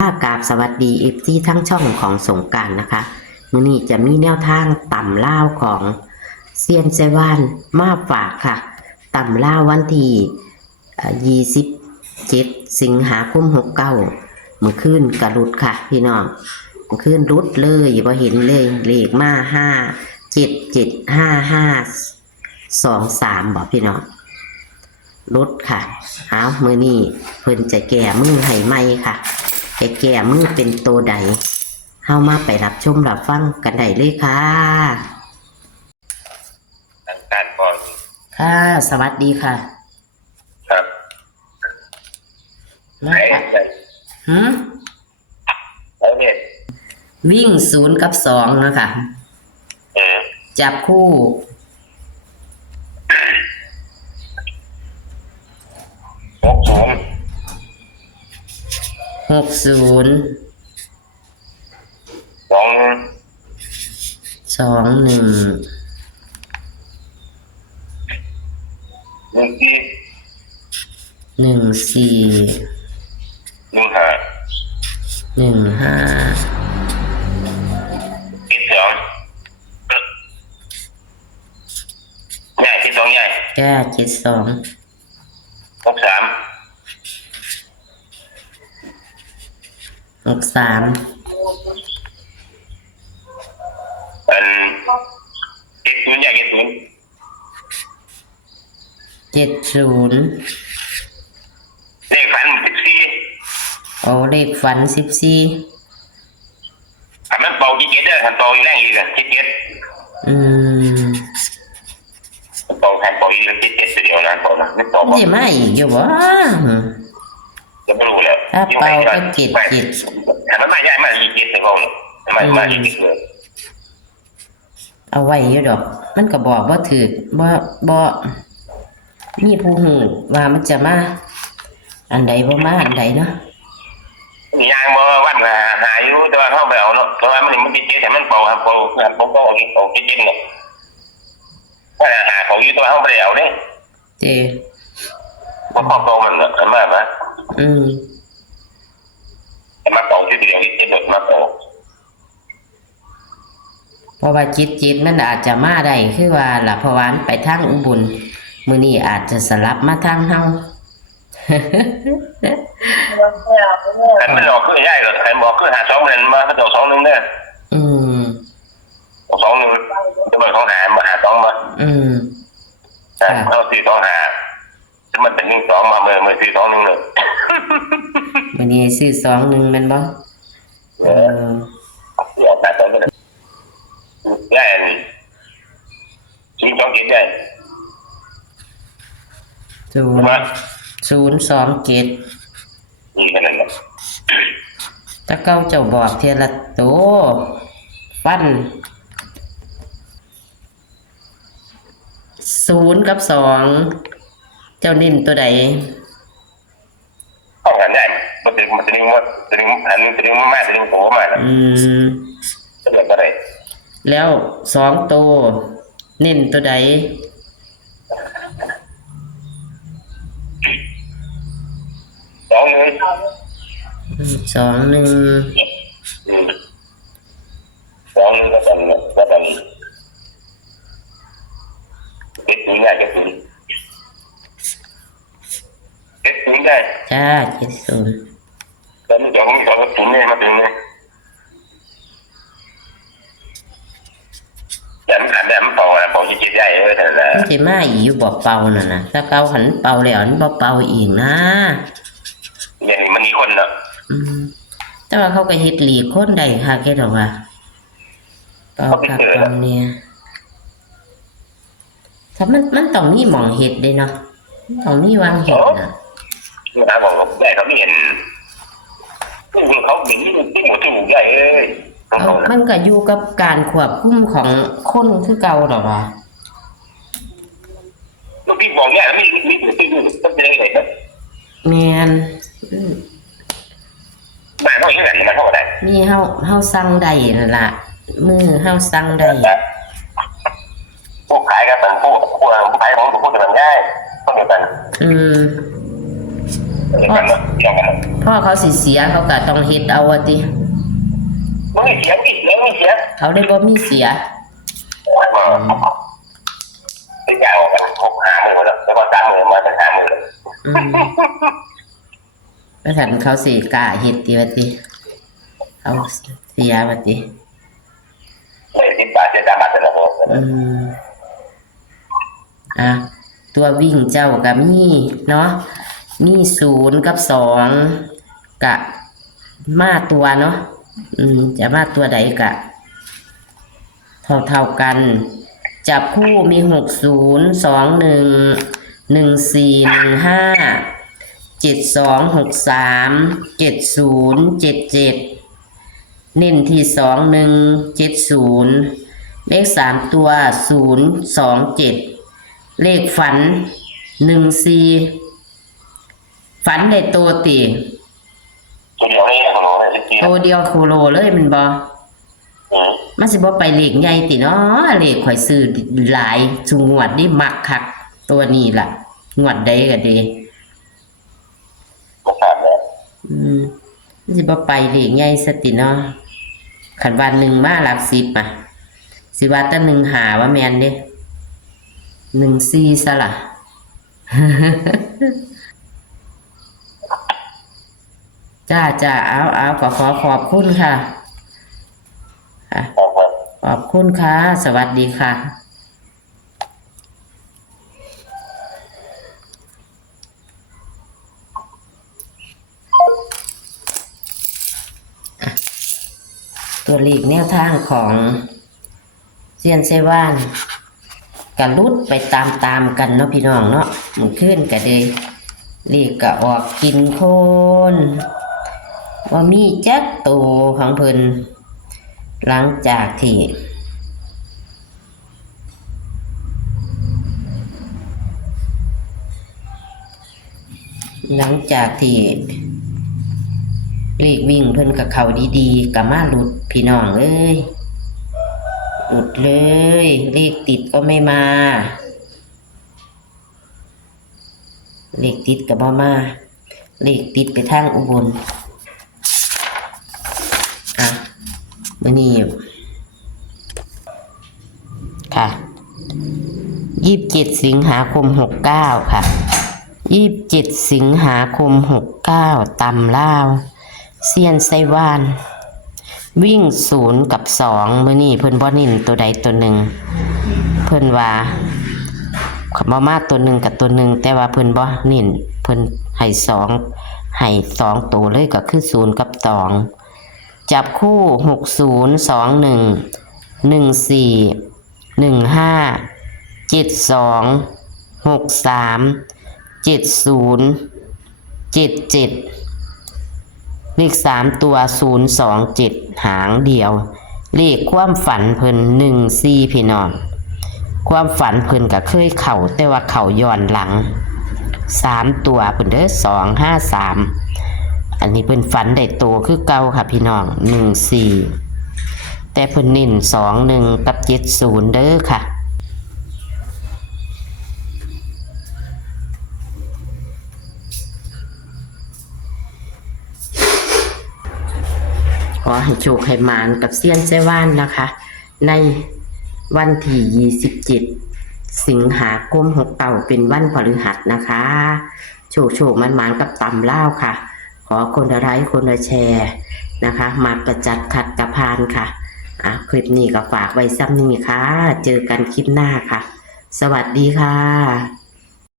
กราบสวัสดีที่ทั้งช่องของสงกรานต์นะคะมื้อนี้จะมีแนวทางต่ำล่าวของเซียนไซวานมาฝากค่ะต่ำล่าววันที่27 สิงหาคม 69มื้อคืนกระลุดค่ะพี่น้องมื้อคืนรุดเลยบ่เห็นเลยเลขมา5775523บอกพี่น้องรุดค่ะเอามื้อนี้เพิ่นจะแก้มือให้ใหม่ค่ะแก่มือเป็นตัวใดเข้ามาไปรับชมรับฟังกันได้เลยค่ะทางการก่อนค่ะสวัสดีค่ะครับมาค่ะแล้วเนี่ยวิ่ง0 กับ 2นะคะจับคู่60 21 14 15แก้72 63 70เลขฝันโอ้เลขฝัน14ถ้ามันเบาที่เจ็ดทันโตอยู่แรงอีกที่เจ็ดโตแทนโตอีกที่เจ็ดเดียวนะโตนะไม่โตบ่สิมาอีกอยู่บ่จะไม่รู้แล้วถ้าเป่าก็7ถ้ามันไม่ใหญ่มากอีกเจ็ดเลยก็ไม่อีกเลยเอาไว้อยู่ดอกมันก็บอกว่าถือบ่มีผู้หูว่ามันจะมาอันใดบ่มาอันใดเนาะยางบ่วันหาอยู่แต่ว่าเขาไปเอาเนาะเพราะว่ามันเป็นเจ็ดแต่มันเป่าครับเป่าก็ออกเจ็ดเนาะว่าหาเขาอยู่แต่ว่าเขาไปเอาเนี่ยเพราะเขาโตมันเนาะมากนะมาเป่าที่เดียวที่เจ็ดมาเป่าเพราะว่าจิตมันอาจจะมาได้คือว่าล่ะเพราะว่าไปทางอุบลมื้อนี้อาจจะสลับมาทางเฮาอันไม่หลอกคือใหญ่เลยอันบอกคือหา2เดือนมาก็ตัว2นึงเนี่ย2นึงจะมา2หามาหา2มาเอา4 2หาจะมันเป็น1 2มาเมื่อ4 2 1เลยมื้อนี้ซื้อ2 1แม่นบ่อยากได้2เลยได้2 2 7ได้027นี่แค่นั้นแหละถ้าเก้าเจ้าบอกเทละโตฟัน0 กับ 2เจ้านิ่มตัวใดเข้ากันได้มันจะดึงว่าจะดึงอันจะดึงมากจะดึงโตมากจะเลือกอะไรแล้ว2ตัวนิ่มตัวใด2 1ก็เป็นเก็บถึงได้จ้า70แล้วมันจะถึงเนี่ยมาถึงเนี่ยแต่มันเป่าจะได้เลยแต่ละมันสิมาอีกอยู่บ่เป่านั่นน่ะถ้าเก่าหันเป่าแล้วมันบ่เป่าอีกนะอย่างนี้มันมีคนเนาะแต่ว่าเขาก็เฮ็ดหลีกคนได้ค่ะแค่ดอกว่าเป่าครับเป่าเนี่ยถ้ามันต้องมีหม่องเฮ็ดเด้เนาะต้องมีวางเฮ็ดน่ะนะบอกได้เขาไม่เห็นเขาหนีที่หัวถูกใหญ่เลยมันก็อยู่กับการควบคุมของคนคือเก่าดอกว่าลูกพี่บอกเนี่ยมีต้องเป็นยังไงครับแม่นมาเท่าไหร่มาเท่าไหร่มีเฮาสั่งได้นั่นล่ะมือเฮาสั่งได้พวกขายกันเป็นพวกขายของพวกกันง่ายต้องเหมือนกันเพรา พ่อเขาสิเสียเขาก็ต้องเฮ็ดเอาว่าติ ไม่เสียไม่เสียไม่เสีย เขาได้บ่มีเสีย เป็นยาวกัน6-5 มื้อแล้วแล้วก็3 มื้อมาจะ5 มื้อแล้ว อืมแล้วถ้าเขาสิกล้าเฮ็ดติว่าติเขาเสียว่าติ เลย10 บาทจะ3 บาทจะละบ่ อืมอ่ะตัววิ่งเจ้าก็มีเนาะมี0กับ2กะมาตัวเนาะจะมาตัวใดกะเท่ากัน จับคู่มี60 21 14 15 72 63 70 77เน้นที่21 70เลข3ตัว027เลขฝัน14ฝันได้ตัวติ ตัวเดียวเลยของหนูเลยจริง ตัวเดียวโคโลเลยมันบ่ ๆ มันสิบ่ไปเลขใหญ่ติเนาะเลขข่อยซื้อหลายจุงวดนี่มักคักตัวนี้ล่ะงวดใดก็ดี ก็ขาดแล้ว มันสิบ่ไปเลขใหญ่ซะติเนาะคันว่า1มาหลัก10อ่ะสิว่าแต่1หาว่าแม่นเด้14ซะล่ะ จ้าเอาก็ขอบคุณค่ะ ขอบคุณค่ะ สวัสดีค่ะ ตัวเลขแนวทางของเซียนเซว่านกันรุดไปตามกันเนาะพี่น้องเนาะมันขึ้นกันเลยเลขก็ออกกินโคนว่ามีจักตัวของเพิ่นหลังจากที่เลขวิ่งเพิ่นกับเขาดีๆกับมาหลุดพี่น้องเอ้ยหลุดเลยเลขติดก็ไม่มาเลขติดกับบ่มาเลขติดไปทางอุบลมื้อนี้ค่ะ27 สิงหาคม69ค่ะ27 สิงหาคม69ตำลาวเซียนไซว่านวิ่ง0กับ2มื้อนี้เพิ่นบ่นิ่นตัวใดตัวหนึ่งเพิ่นว่าบ่มาตัวหนึ่งกับตัวหนึ่งแต่ว่าเพิ่นบ่นิ่นเพิ่นให้2ตัวเลยก็คือ0กับ2จับคู่60 21 14 15 72 63 70 77เลข3ตัว027หางเดียวเลขความฝันเพิ่น14พี่น้องความฝันเพิ่นก็เคยเข้าแต่ว่าเข้าย้อนหลัง3ตัวเพิ่นเด้อ253อันนี้เพิ่นฝันได้โตคือเก่าค่ะพี่น้อง14แต่เพิ่นเน้น21กับ70เด้อค่ะขอให้โชคให้หมานกับเซียนไซว่านนะคะในวันที่27 สิงหาคม69เป็นวันพฤหัสนะคะโชคมันหมานกับตำล่าวค่ะขอคนละไลค์คนละแชร์นะคะมากระจัดขัดกระพานค่ะคลิปนี้ก็ฝากไว้ซ้ำนี้ค่ะเจอกันคลิปหน้าค่ะสวัสดีค่ะ